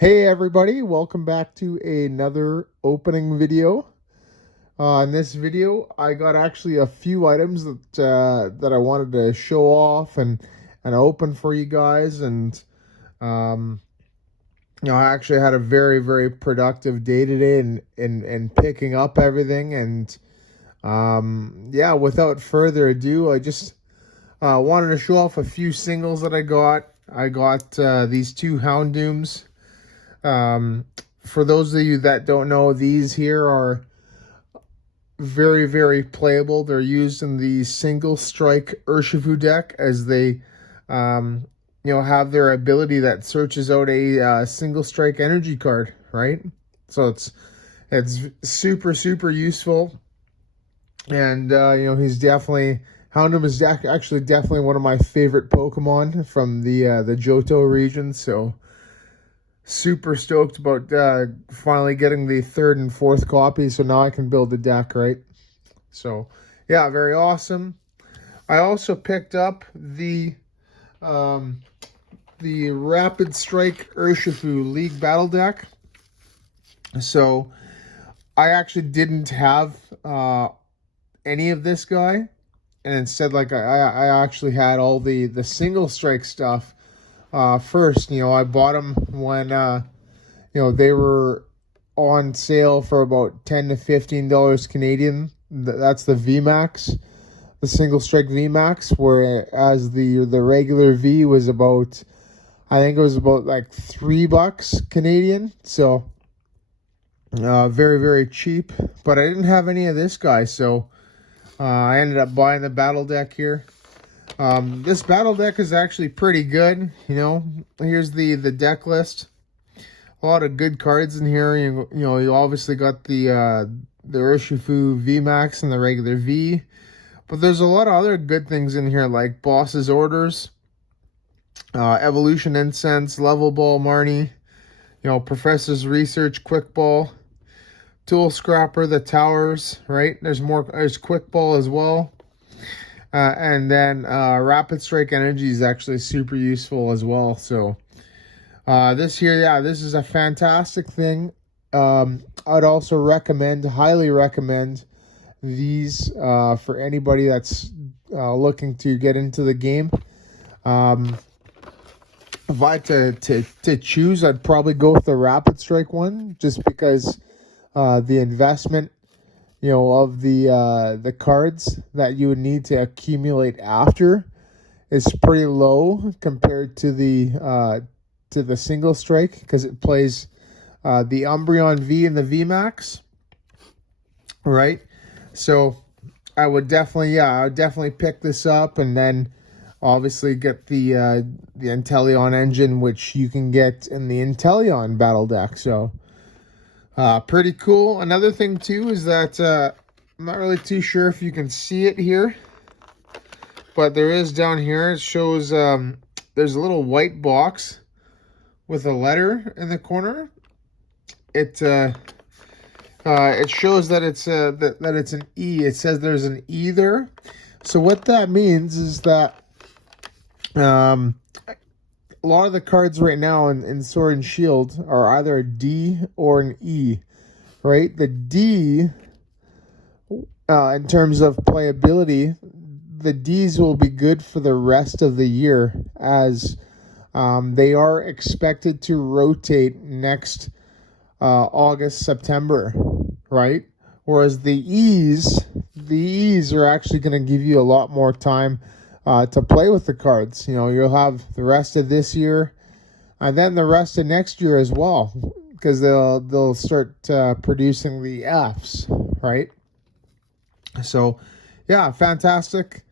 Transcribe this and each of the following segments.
Hey everybody, welcome back to another opening video. In this video, I got actually a few items that I wanted to show off and open for you guys, and um, I actually had a very productive day today in picking up everything, and yeah, without further ado, I just wanted to show off a few singles that I got. I got these two Houndooms. For those of you that don't know, these here are very playable. They're used in the Single Strike Urshifu deck, as they have their ability that searches out a single strike energy card, right? So it's super useful, and he's definitely Houndoom is actually definitely one of my favorite Pokemon from the Johto region. So super stoked about finally getting the third and fourth copy, so now I can build the deck, right? So yeah, very awesome. I also picked up the Rapid Strike Urshifu League Battle Deck. So I actually didn't have any of this guy, and instead, like, I actually had all the single strike stuff. First, I bought them when they were on sale for about $10 to $15 Canadian. That's the VMAX, the single strike VMAX, whereas the regular V was about, I think it was about like $3 Canadian. So very cheap. But I didn't have any of this guy, so I ended up buying the battle deck here. This battle deck is actually pretty good. Here's the deck list. A lot of good cards in here. You obviously got the Urshifu VMAX and the regular V, but there's a lot of other good things in here, like Boss's Orders, Evolution Incense, Level Ball Marnie, Professor's Research Quick Ball, Tool Scrapper, the Towers, right? There's Quick Ball as well. And then Rapid Strike Energy is actually super useful as well. So this is a fantastic thing. I'd also highly recommend these for anybody that's looking to get into the game. If I had to choose, I'd probably go with the Rapid Strike one, just because the investment of the cards that you would need to accumulate after is pretty low compared to the single strike, because it plays the Umbreon V and the VMAX, right? So I would definitely pick this up, and then obviously get the Inteleon engine, which you can get in the Inteleon battle deck. So pretty cool. Another thing too is that I'm not really too sure if you can see it here, but there is down here. It shows there's a little white box with a letter in the corner. It shows that it's that it's an E. It says there's an E there. So what that means is that a lot of the cards right now in Sword and Shield are either a D or an E, right? The D, in terms of playability, the Ds will be good for the rest of the year, as they are expected to rotate next August, September, right? Whereas the E's are actually going to give you a lot more time to play with the cards. You'll have the rest of this year, and then the rest of next year as well, because they'll start producing the F's, right? So, yeah, fantastic.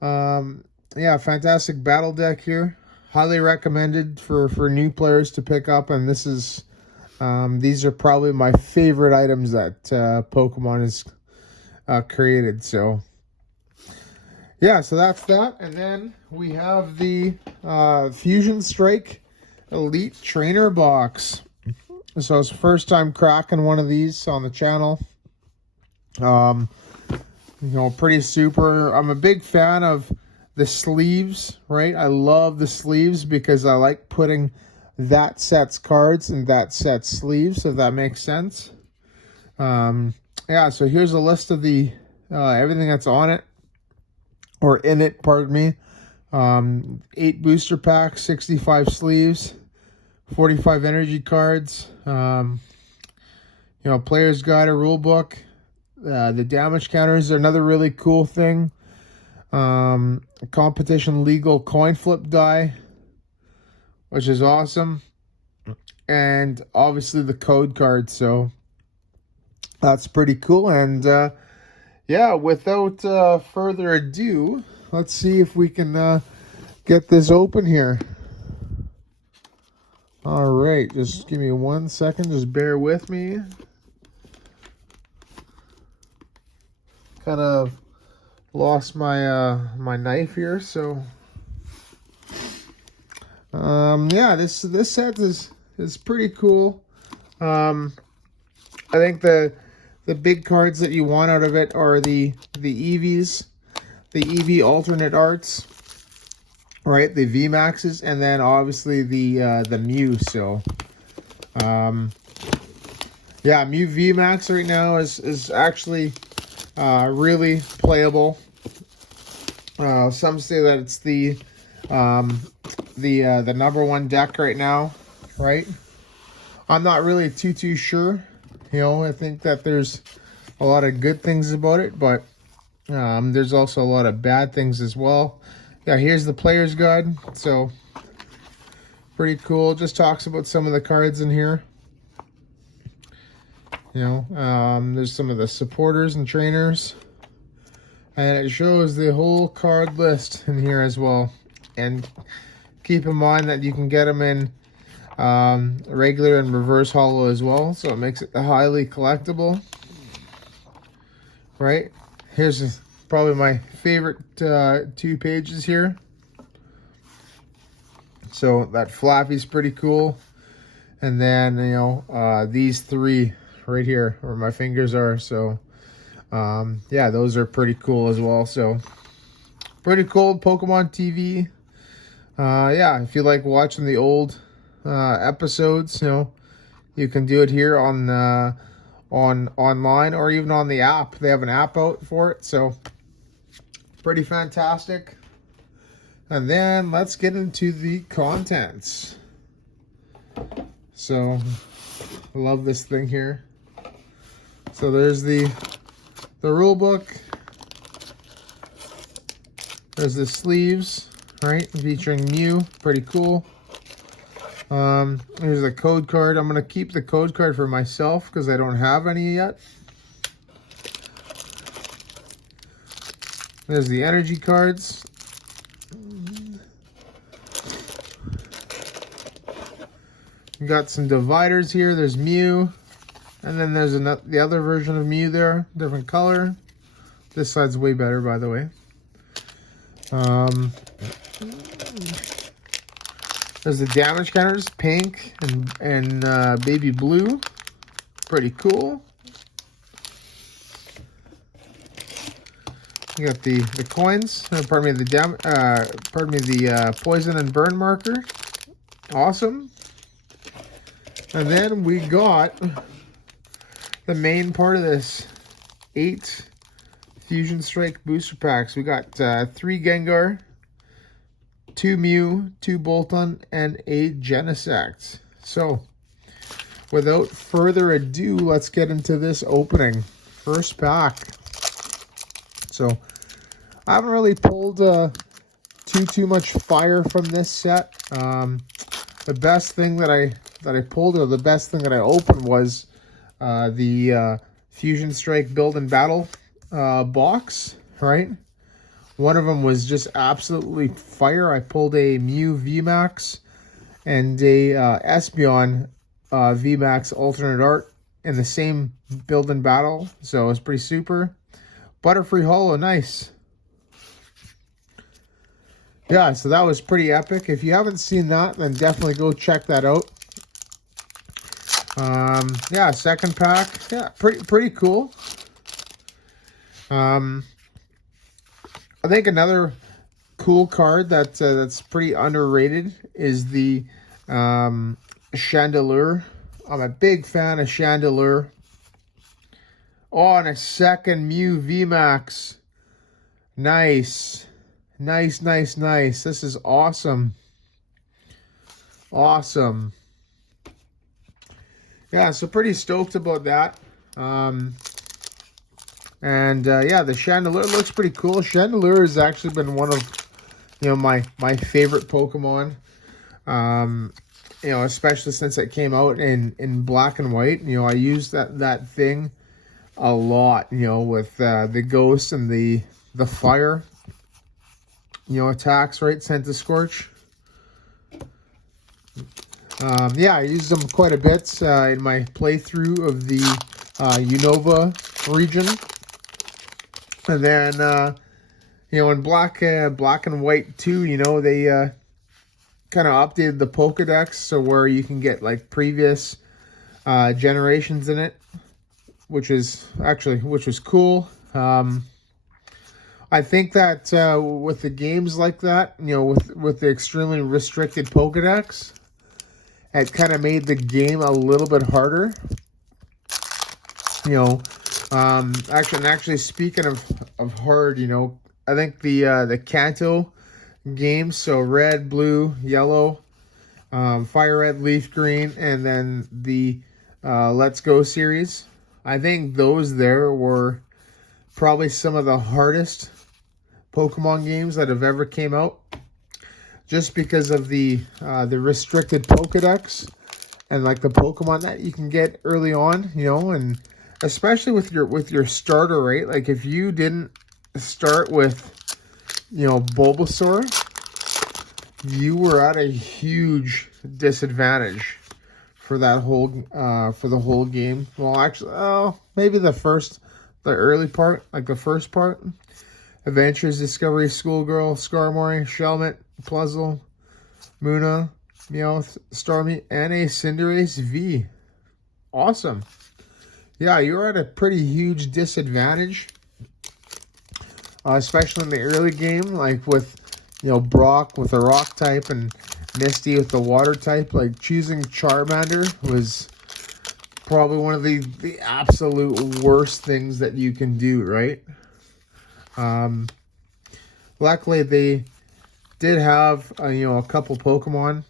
Fantastic battle deck here. Highly recommended for new players to pick up, and these are probably my favorite items that Pokemon has created. So yeah, so that's that. And then we have the Fusion Strike Elite Trainer Box. So it's the first time cracking one of these on the channel. Pretty super. I'm a big fan of the sleeves, right? I love the sleeves because I like putting that set's cards and that set's sleeves, if that makes sense. Yeah, so here's a list of the everything that's on it, or in it, pardon me. 8 booster packs, 65 sleeves, 45 energy cards, player's guide, a rule book. The damage counters are another really cool thing. Competition legal coin flip die, which is awesome. And obviously the code card, so that's pretty cool. And yeah, without further ado, let's see if we can get this open here. All right, just give me 1 second. Just bear with me. Kind of lost my my knife here, so yeah, this set is pretty cool. I think the big cards that you want out of it are the EVs, the EV alternate arts, right? The VMAXs, and then obviously the Mew. So yeah, Mew VMAX right now is actually really playable. Some say that it's the #1 deck right now, right? I'm not really too sure. I think that there's a lot of good things about it, but there's also a lot of bad things as well. Yeah, here's the player's guide. So pretty cool. Just talks about some of the cards in here. There's some of the supporters and trainers, and it shows the whole card list in here as well. And keep in mind that you can get them in regular and reverse holo as well, so it makes it highly collectible, right? Here's probably my favorite 2 pages here. So that Flappy's pretty cool, and then these 3 right here where my fingers are. So yeah, those are pretty cool as well. So pretty cool. Pokemon TV. Yeah, if you like watching the old episodes, you can do it here on online or even on the app. They have an app out for it, so pretty fantastic. And then let's get into the contents. So I love this thing here. So there's the rule book. There's the sleeves, right, featuring Mew. Pretty cool. Here's the code card. I'm going to keep the code card for myself because I don't have any yet. There's the energy cards. We got some dividers here. There's Mew. And then there's the other version of Mew there. Different color. This side's way better, by the way. There's the damage counters, pink and baby blue. Pretty cool. You got the coins. Pardon me, the poison and burn marker. Awesome. And then we got the main part of this. 8 Fusion Strike booster packs. We got 3 Gengar, 2 Mew, 2 Bolton, and a Genesect. So, without further ado, let's get into this opening. First pack. So, I haven't really pulled too much fire from this set. The best thing that I pulled, or the best thing that I opened, was the Fusion Strike Build and Battle box, right? One of them was just absolutely fire. I pulled a Mew VMAX and a Espeon VMAX alternate art in the same Build and Battle, so it was pretty super. Butterfree holo, nice. Yeah, so that was pretty epic. If you haven't seen that, then definitely go check that out. Yeah, second pack. Yeah, pretty cool. I think another cool card that's pretty underrated is the Chandelure. I'm a big fan of Chandelure. Oh, and a second Mew VMAX. Nice. Nice, nice, nice. This is awesome. Awesome. Yeah, so pretty stoked about that. Yeah, the Chandelure looks pretty cool. Chandelure has actually been one of, my favorite Pokemon. Especially since it came out in black and white. I used that thing a lot, with the ghost and the fire, attacks, right? Scorch. Yeah, I used them quite a bit in my playthrough of the Unova region. And then, in black and white too, they kind of updated the Pokedex so where you can get like previous generations in it, which was cool. I think that with the games like that, with the extremely restricted Pokedex, it kind of made the game a little bit harder. Actually speaking of hard, I think the Kanto games, so red, blue, yellow, fire red, leaf green, and then the Let's Go series, I think those there were probably some of the hardest Pokemon games that have ever came out, just because of the restricted Pokedex and like the Pokemon that you can get early on, and especially with your starter, right? Like if you didn't start with Bulbasaur, you were at a huge disadvantage for that whole for the whole game. Well, actually, maybe the early part, like the first part. Adventures, Discovery, Schoolgirl, Skarmory, Shelmet, Pleazel, Munna, Meowth, Starmie, and a Cinderace V. Awesome. Yeah, you're at a pretty huge disadvantage, especially in the early game, like with, Brock with the rock type and Misty with the water type. Like choosing Charmander was probably one of the absolute worst things that you can do, right? Luckily they did have a couple Pokemon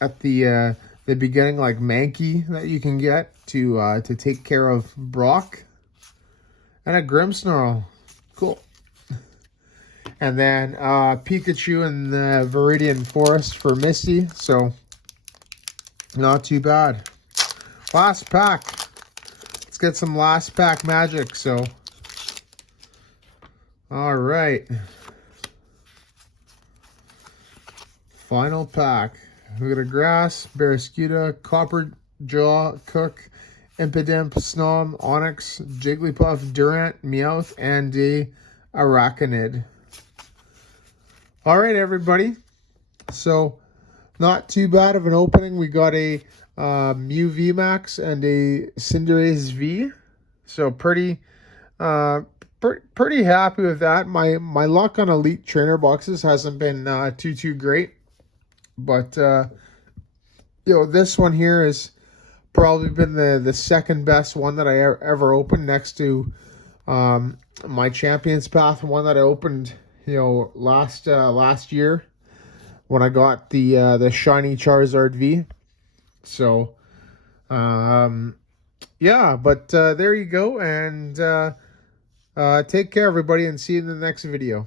at the beginning, like Mankey, that you can get to take care of Brock, and a Grimmsnarl. Cool. And then Pikachu in the Viridian Forest for Misty, so not too bad. Last pack. Let's get some last pack magic. So, all right. Final pack. We got a Grass, Barraskewda, Copperjaw, Cook, Impidimp, Snom, Onyx, Jigglypuff, Durant, Meowth, and a Arachnid. All right, everybody. So, not too bad of an opening. We got a Mew VMAX and a Cinderace V. So, pretty happy with that. My luck on Elite Trainer boxes hasn't been too great. But, this one here has probably been the second best one that I ever opened, next to my Champions Path one that I opened, last year when I got the shiny Charizard V. So, yeah, but there you go. And take care, everybody, and see you in the next video.